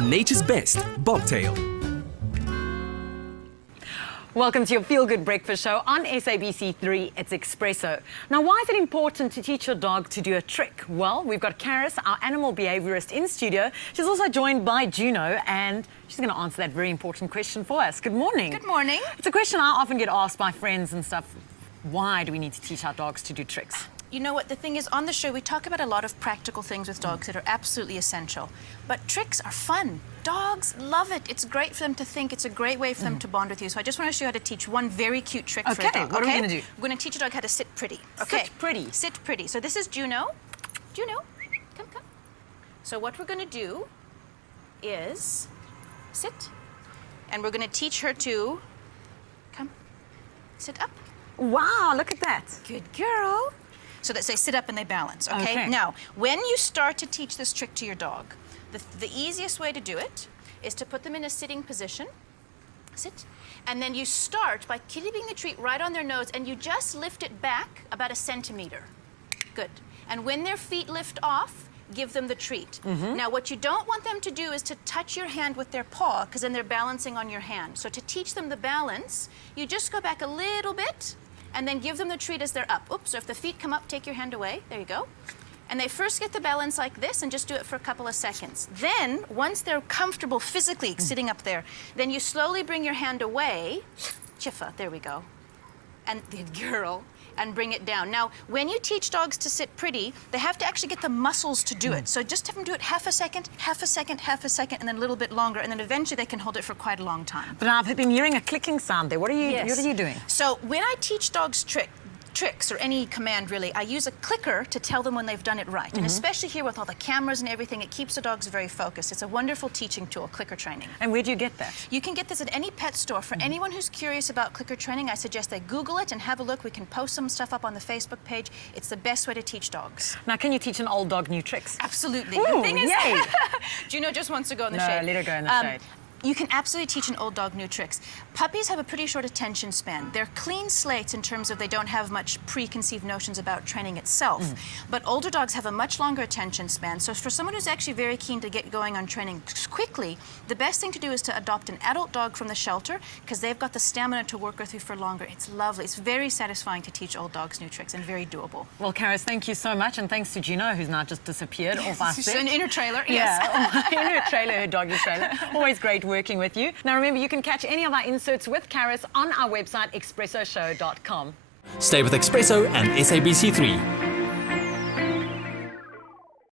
nature's best, Bobtail. Welcome to your Feel Good Breakfast Show on SABC3. It's Espresso. Now, why is it important to teach your dog to do a trick? Well, we've got Karis, our animal behaviourist, in studio. She's also joined by Juno, and she's going to answer that very important question for us. Good morning. Good morning. It's a question I often get asked by friends and stuff. Why do we need to teach our dogs to do tricks? You know what, the thing is, on the show we talk about a lot of practical things with dogs that are absolutely essential. But tricks are fun. Dogs love it. It's great for them to think. It's a great way for them to bond with you. So I just want to show you how to teach one very cute trick for a dog. What are we going to do? We're going to teach a dog how to sit pretty. Okay? Sit pretty. Sit pretty. So this is Juno. Juno, come. So what we're going to do is sit. And we're going to teach her to come, sit up. Wow, look at that. Good girl. So that they sit up and they balance, okay? Now, when you start to teach this trick to your dog, the easiest way to do it is to put them in a sitting position, sit, and then you start by keeping the treat right on their nose and you just lift it back about 1 centimeter. Good. And when their feet lift off, give them the treat. Now, what you don't want them to do is to touch your hand with their paw, because then they're balancing on your hand. So to teach them the balance, you just go back a little bit, and then give them the treat as they're up. Oops, so if the feet come up, take your hand away. There you go. And they first get the balance like this and just do it for a couple of seconds. Then, once they're comfortable physically sitting up there, then you slowly bring your hand away. Chiffa, there we go. And good girl. And bring it down. Now, when you teach dogs to sit pretty, they have to actually get the muscles to do it. So just have them do it half a second, half a second, half a second, and then a little bit longer, and then eventually they can hold it for quite a long time. But I've been hearing a clicking sound there. What are you doing? So when I teach dogs tricks or any command really, I use a clicker to tell them when they've done it right. And especially here with all the cameras and everything, it keeps the dogs very focused. It's a wonderful teaching tool, clicker training. And where do you get that? You can get this at any pet store. For anyone who's curious about clicker training, I suggest they Google it and have a look. We can post some stuff up on the Facebook page. It's the best way to teach dogs. Now, can you teach an old dog new tricks? Absolutely. Ooh, the thing is, yay. Juno just wants to go in the shade. No, let her go in the shade. You can absolutely teach an old dog new tricks. Puppies have a pretty short attention span. They're clean slates in terms of they don't have much preconceived notions about training itself. But older dogs have a much longer attention span. So for someone who's actually very keen to get going on training quickly, the best thing to do is to adopt an adult dog from the shelter, because they've got the stamina to work with you for longer. It's lovely. It's very satisfying to teach old dogs new tricks and very doable. Well, Karis, thank you so much, and thanks to Juno, who's now just disappeared off our set. In her trailer, yes. Yeah, in her trailer, her doggy trailer. Always great working with you. Now remember, you can catch any of our inserts with Karis on our website, expressoshow.com. Stay with Espresso and SABC3.